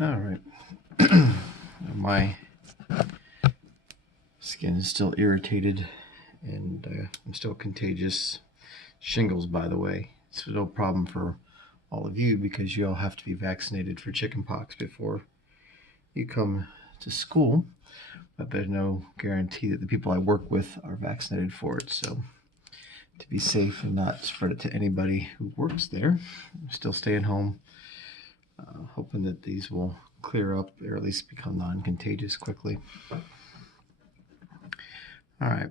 All right. My skin is still irritated, and I'm still contagious. Shingles, by the way. It's no problem for all of you because you all have to be vaccinated for chickenpox before you come to school. But there's no guarantee that the people I work with are vaccinated for it. So to be safe and not spread it to anybody who works there, I'm still staying home, hoping that these will clear up or at least become non-contagious quickly. All right.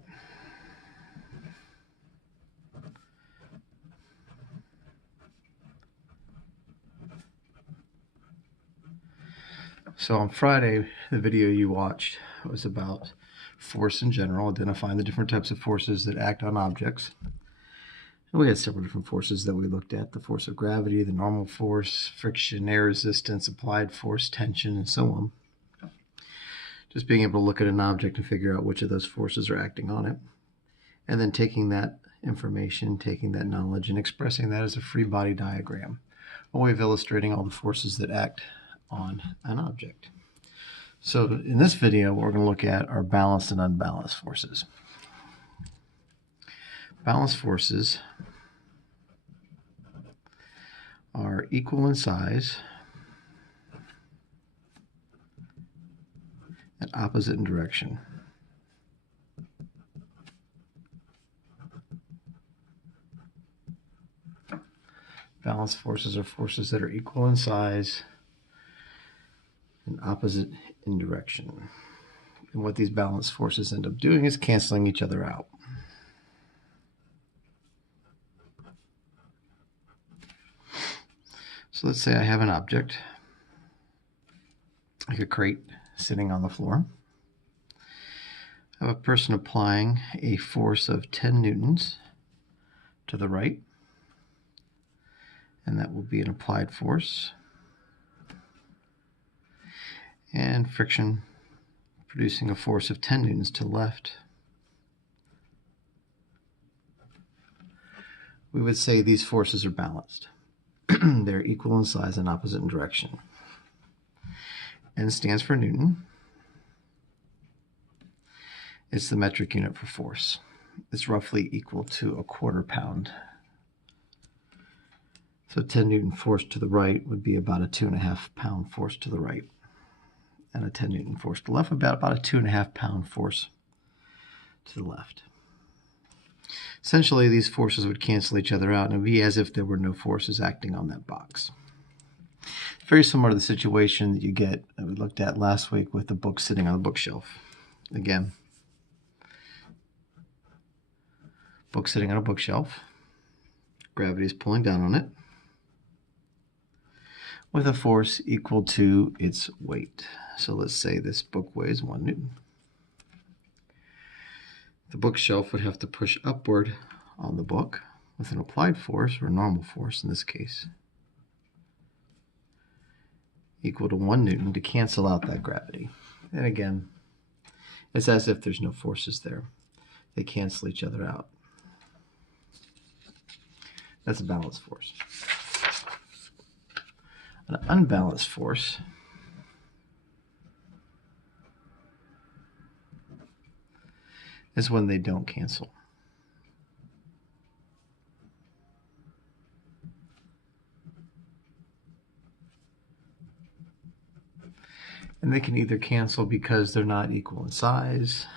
So on Friday, the video you watched was about force in general, identifying the different types of forces that act on objects. And we had several different forces that we looked at: the force of gravity, the normal force, friction, air resistance, applied force, tension, and so on. Just being able to look at an object and figure out which of those forces are acting on it. And then taking that information, taking that knowledge, and expressing that as a free body diagram, a way of illustrating all the forces that act on an object. So in this video, what we're going to look at are balanced and unbalanced forces. Balanced forces are equal in size and opposite in direction. Balanced forces are forces that are equal in size and opposite in direction. And what these balanced forces end up doing is canceling each other out. So let's say I have an object, like a crate, sitting on the floor. I have a person applying a force of 10 newtons to the right, and that will be an applied force. And friction producing a force of 10 newtons to the left. We would say these forces are balanced. They're equal in size and opposite in direction. N stands for Newton. It's the metric unit for force. It's roughly equal to a quarter pound. So 10 Newton force to the right would be about a 2.5 pound force to the right. And a 10 Newton force to the left would be about a 2.5 pound force to the left. Essentially, these forces would cancel each other out, and it would be as if there were no forces acting on that box. Very similar to the situation that you get that we looked at last week with the book sitting on the bookshelf. Again, book sitting on a bookshelf. Gravity is pulling down on it with a force equal to its weight. So let's say this book weighs 1 Newton. The bookshelf would have to push upward on the book with an applied force, or a normal force in this case, equal to 1 Newton to cancel out that gravity. And again, it's as if there's no forces there. They cancel each other out. That's a balanced force. An unbalanced force is when they don't cancel. And they can either cancel because they're not equal in size,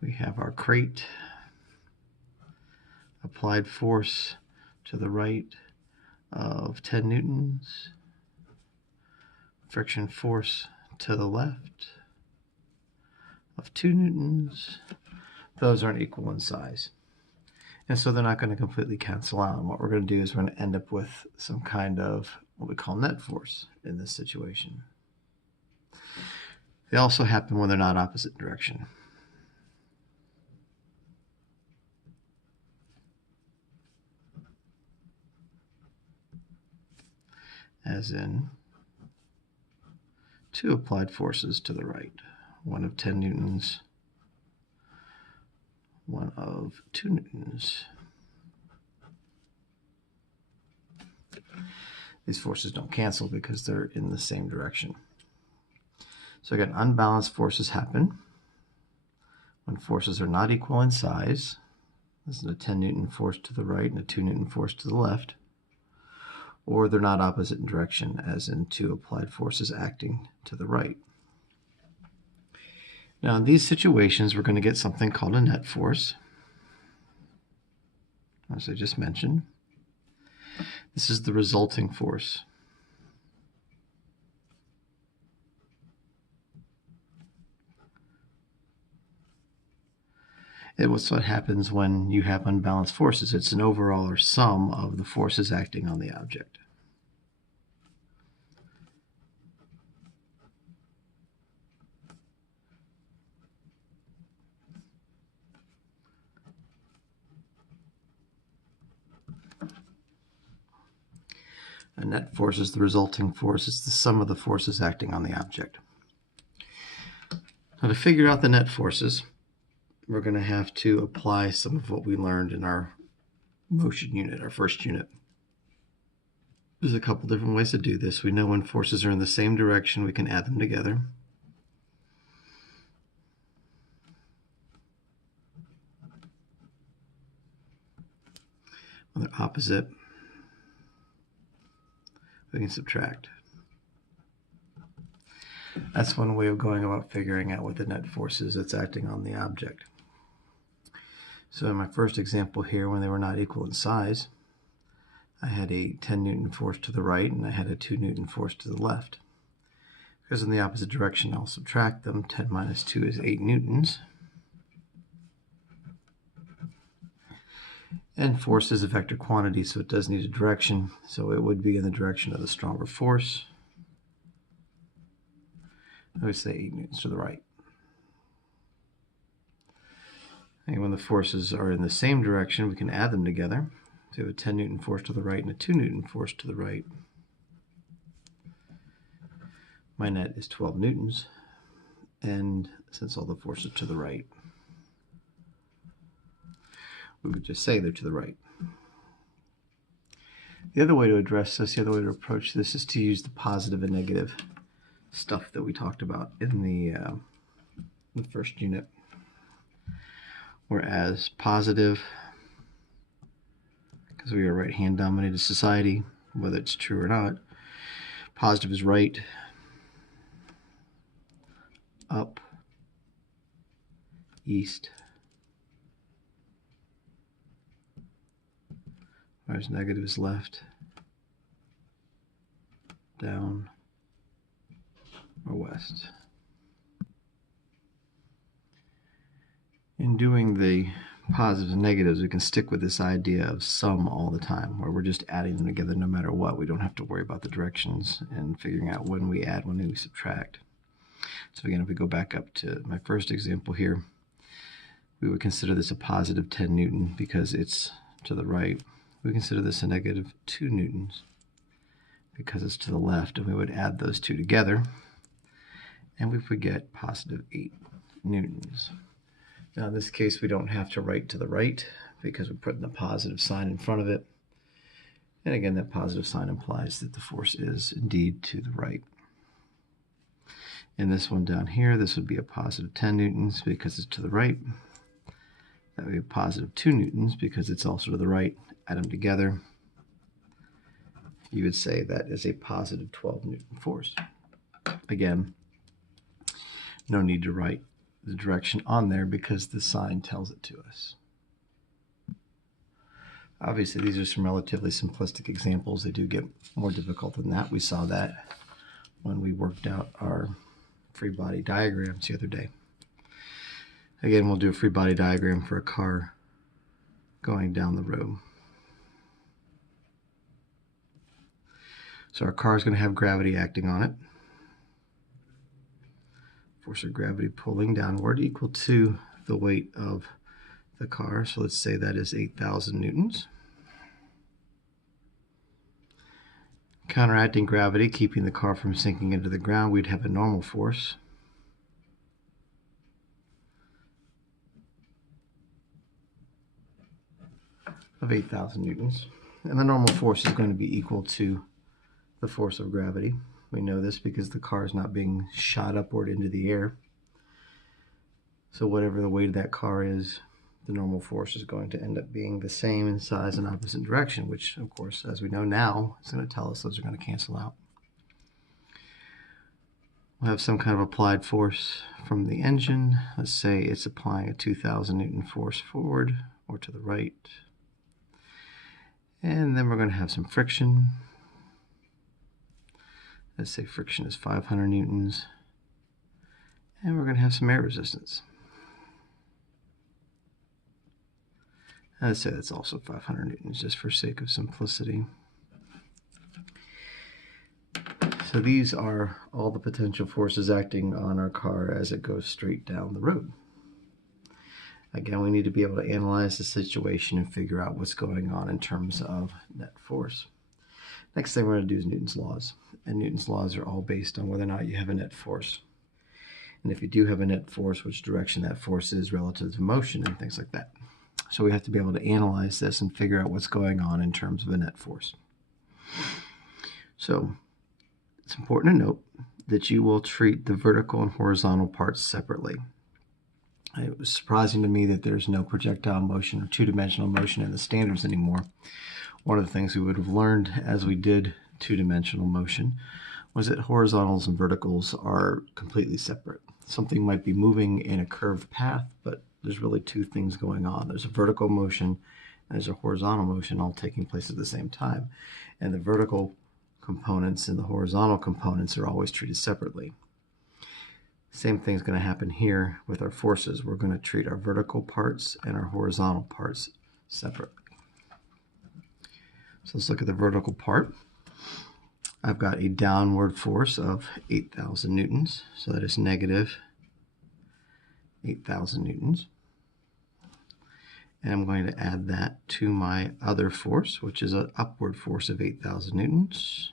we have our crate, applied force to the right of 10 newtons, friction force to the left of 2 newtons. Those aren't equal in size. And so they're not going to completely cancel out. And what we're going to do is we're going to end up with some kind of what we call net force in this situation. They also happen when they're not opposite direction. As in 2 applied forces to the right, one of 10 newtons, one of 2 newtons. These forces don't cancel because they're in the same direction. So again, unbalanced forces happen when forces are not equal in size. This is a 10 Newton force to the right and a 2 Newton force to the left. Or they're not opposite in direction, as in 2 applied forces acting to the right. Now in these situations, we're going to get something called a net force, as I just mentioned. This is the resulting force. It's what happens when you have unbalanced forces. It's an overall or sum of the forces acting on the object. A net force is the resulting force. It's the sum of the forces acting on the object. Now to figure out the net forces, we're going to have to apply some of what we learned in our motion unit, our first unit. There's a couple different ways to do this. We know when forces are in the same direction, we can add them together. When they're opposite, we can subtract. That's one way of going about figuring out what the net force is that's acting on the object. So in my first example here, when they were not equal in size, I had a 10 Newton force to the right and I had a 2 Newton force to the left. Because in the opposite direction, I'll subtract them. 10 minus 2 is 8 newtons. And force is a vector quantity, so it does need a direction. So it would be in the direction of the stronger force. I would say 8 newtons to the right. And when the forces are in the same direction, we can add them together. So we have a 10 Newton force to the right and a 2 Newton force to the right. My net is 12 newtons. And since all the forces are to the right, we would just say they're to the right. The other way to address this, the other way to approach this, is to use the positive and negative stuff that we talked about in the first unit. Whereas positive, because we are a right-hand dominated society, whether it's true or not, positive is right, up, east, whereas negative is left, down, or west. In doing the positives and negatives, we can stick with this idea of sum all the time, where we're just adding them together no matter what. We don't have to worry about the directions and figuring out when we add, when we subtract. So again, if we go back up to my first example here, we would consider this a positive 10 Newton because it's to the right. We consider this a negative 2 newtons because it's to the left, and we would add those two together, and we would get positive 8 newtons. Now in this case, we don't have to write to the right because we're putting the positive sign in front of it. And again, that positive sign implies that the force is indeed to the right. In this one down here, this would be a positive 10 newtons because it's to the right. That would be a positive 2 newtons because it's also to the right. Add them together. You would say that is a positive 12 Newton force. Again, no need to write the direction on there because the sign tells it to us. Obviously, these are some relatively simplistic examples. They do get more difficult than that. We saw that when we worked out our free body diagrams the other day. Again, we'll do a free body diagram for a car going down the road. So our car is going to have gravity acting on it. Force of gravity pulling downward equal to the weight of the car. So let's say that is 8,000 newtons. Counteracting gravity, keeping the car from sinking into the ground, we'd have a normal force. of 8,000 newtons. And the normal force is going to be equal to the force of gravity. We know this because the car is not being shot upward into the air. So whatever the weight of that car is, the normal force is going to end up being the same in size and opposite direction, which, of course, as we know now, is going to tell us those are going to cancel out. We'll have some kind of applied force from the engine. Let's say it's applying a 2,000 Newton force forward or to the right. And then we're going to have some friction. Let's say friction is 500 newtons. And we're going to have some air resistance. Let's say that's also 500 newtons, just for sake of simplicity. So these are all the potential forces acting on our car as it goes straight down the road. Again, we need to be able to analyze the situation and figure out what's going on in terms of net force. Next thing we're going to do is Newton's laws. And Newton's laws are all based on whether or not you have a net force. And if you do have a net force, which direction that force is relative to motion and things like that. So we have to be able to analyze this and figure out what's going on in terms of a net force. So it's important to note that you will treat the vertical and horizontal parts separately. It was surprising to me that there's no projectile motion or two-dimensional motion in the standards anymore. One of the things we would have learned as we did two-dimensional motion was that horizontals and verticals are completely separate. Something might be moving in a curved path, but there's really two things going on. There's a vertical motion and there's a horizontal motion all taking place at the same time. And the vertical components and the horizontal components are always treated separately. Same thing is going to happen here with our forces. We're going to treat our vertical parts and our horizontal parts separately. So let's look at the vertical part. I've got a downward force of 8,000 newtons, so that is negative 8,000 newtons. And I'm going to add that to my other force, which is an upward force of 8,000 newtons.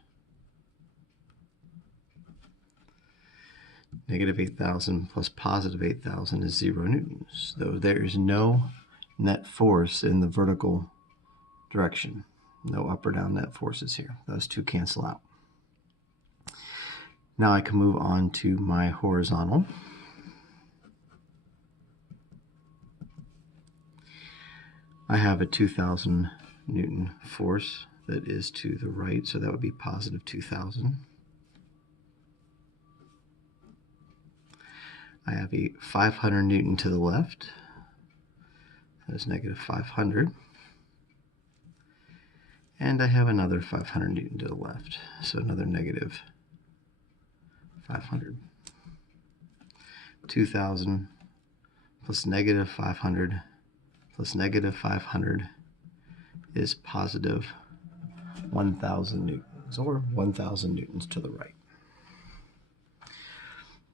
Negative 8,000 plus positive 8,000 is 0 newtons. So there is no net force in the vertical direction. No up or down net forces here. Those two cancel out. Now I can move on to my horizontal. I have a 2,000 Newton force that is to the right, so that would be positive 2,000. I have a 500 Newton to the left. That is negative 500. And I have another 500 Newton to the left, so another negative 500. 2,000 plus negative 500 plus negative 500 is positive 1,000 newtons, or 1,000 newtons to the right.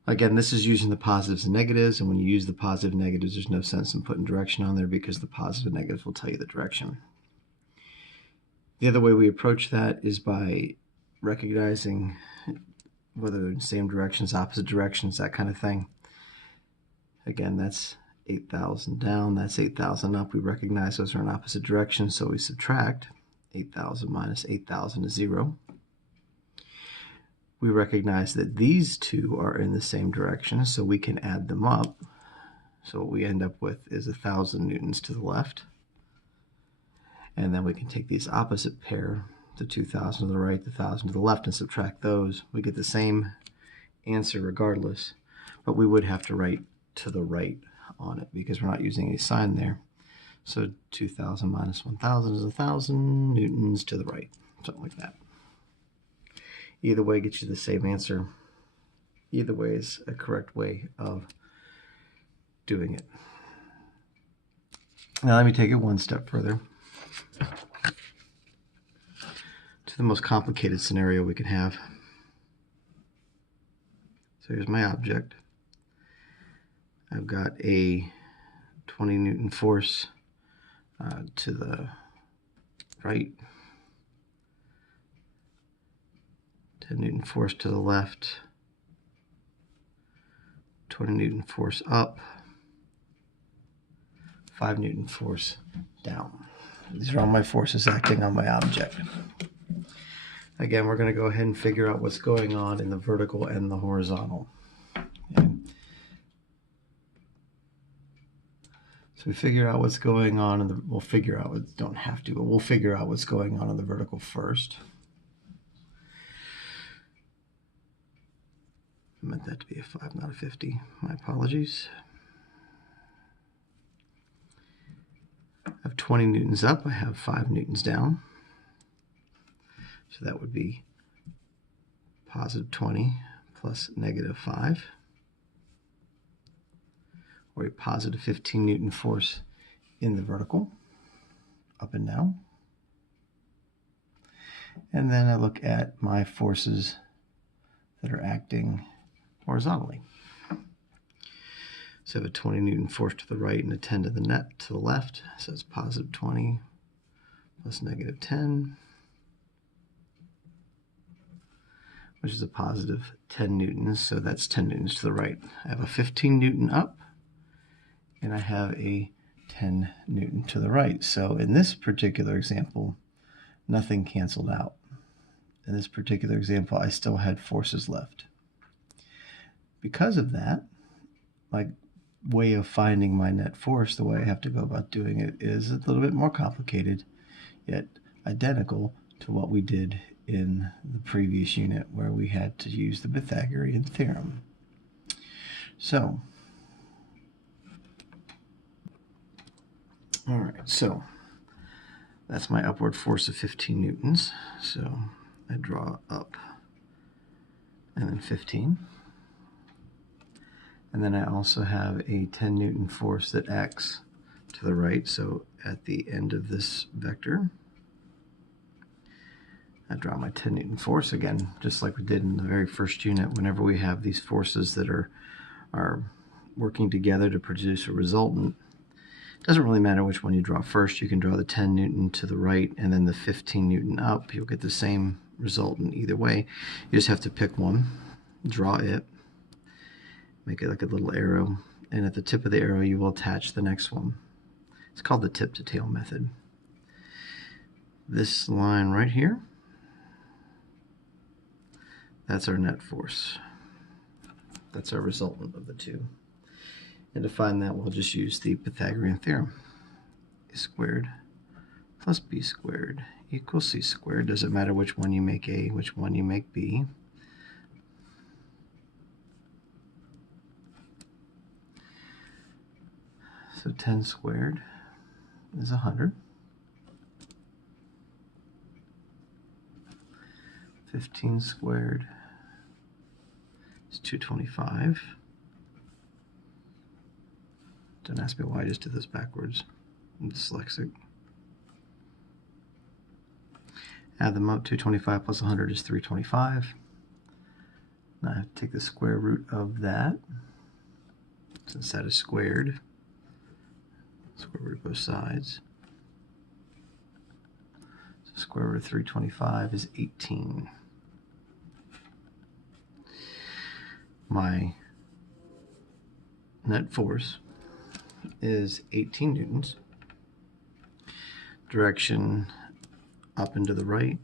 Again, this is using the positives and negatives, and when you use the positive and negatives, there's no sense in putting direction on there because the positive and negatives will tell you the direction. The other way we approach that is by recognizing whether they're in the same directions, opposite directions, that kind of thing. Again, that's 8,000 down, that's 8,000 up. We recognize those are in opposite directions, so we subtract. 8,000 minus 8,000 is 0. We recognize that these two are in the same direction, so we can add them up. So what we end up with is 1,000 newtons to the left. And then we can take these opposite pair, the 2,000 to the right, the 1,000 to the left, and subtract those. We get the same answer regardless, but we would have to write to the right on it because we're not using any sign there. So 2,000 minus 1,000 is 1,000 newtons to the right, something like that. Either way gets you the same answer. Either way is a correct way of doing it. Now let me take it one step further to the most complicated scenario we can have. So here's my object. I've got a 20 Newton force to the right, 10 Newton force to the left, 20 Newton force up, 5 Newton force down. These are all my forces acting on my object. Again, we're going to go ahead and figure out what's going on in the vertical and the horizontal. Okay. So we figure out what's going on in the, we'll figure out, don't have to, but we'll figure out what's going on in the vertical first. I meant that to be a 5, not a 50. My apologies. I have 20 newtons up, I have 5 newtons down. So that would be positive 20 plus negative 5, or a positive 15 Newton force in the vertical, up and down. And then I look at my forces that are acting horizontally. So I have a 20 Newton force to the right and a 10 to the left. So it's positive 20 plus negative 10, which is a positive 10 newtons. So that's 10 newtons to the right. I have a 15 Newton up, and I have a 10 Newton to the right. So in this particular example, nothing canceled out. In this particular example, I still had forces left. Because of that, my way of finding my net force, the way I have to go about doing it, is a little bit more complicated, yet identical to what we did in the previous unit where we had to use the Pythagorean theorem. So, all right, so that's my upward force of 15 newtons. So I draw up and then 15. And then I also have a 10 Newton force that acts to the right. So at the end of this vector, I draw my 10 Newton force again, just like we did in the very first unit. Whenever we have these forces that are working together to produce a resultant, it doesn't really matter which one you draw first. You can draw the 10 Newton to the right and then the 15 Newton up. You'll get the same resultant either way. You just have to pick one, draw it, make it like a little arrow, and at the tip of the arrow you will attach the next one. It's called the tip to tail method. This line right here, that's our net force. That's our resultant of the two. And to find that, we'll just use the Pythagorean theorem. A squared plus b squared equals c squared. Doesn't matter which one you make a, which one you make b. So 10 squared is 100. 15 squared is 225. Don't ask me why I just did this backwards. I'm dyslexic. Add them up. 225 plus 100 is 325. Now I have to take the square root of that, since that is squared. Square root of both sides. So square root of 325 is 18. My net force is 18 newtons. Direction up and to the right.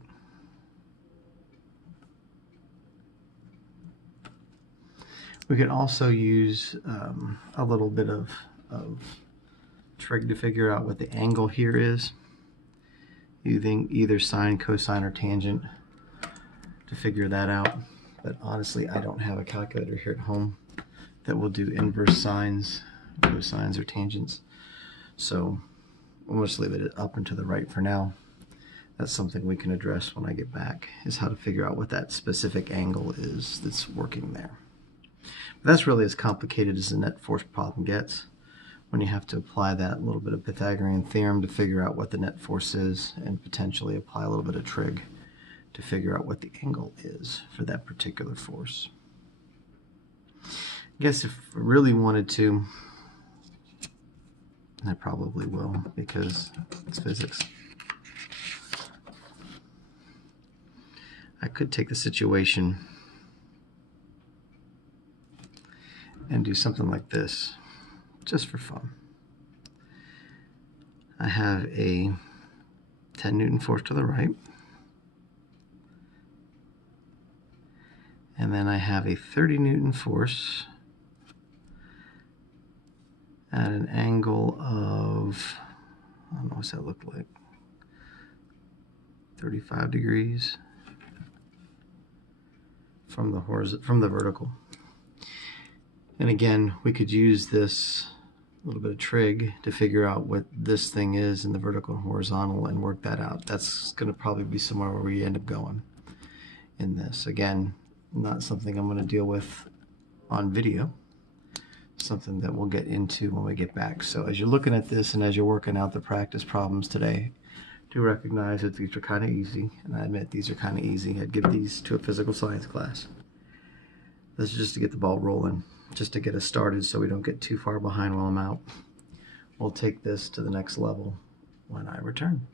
We can also use a little bit of trig to figure out what the angle here is, using either sine, cosine, or tangent to figure that out. But honestly, I don't have a calculator here at home that will do inverse sines, cosines, or tangents. So we'll just leave it up and to the right for now. That's something we can address when I get back, is how to figure out what that specific angle is that's working there. But that's really as complicated as the net force problem gets, when you have to apply that little bit of Pythagorean theorem to figure out what the net force is, and potentially apply a little bit of trig to figure out what the angle is for that particular force. I guess if I really wanted to, I probably will, because it's physics. I could take the situation and do something like this, just for fun. I have a 10 Newton force to the right. And then I have a 30 Newton force at an angle of, I don't know, what's that look like? 35 degrees from the vertical. And again, we could use this little bit of trig to figure out what this thing is in the vertical and horizontal and work that out. That's going to probably be somewhere where we end up going in this. Again, not something I'm going to deal with on video, something that we'll get into when we get back. So as you're looking at this and as you're working out the practice problems today, do recognize that these are kind of easy, and I admit these are kind of easy. I'd give these to a physical science class. This is just to get the ball rolling, just to get us started so we don't get too far behind while I'm out. We'll take this to the next level when I return.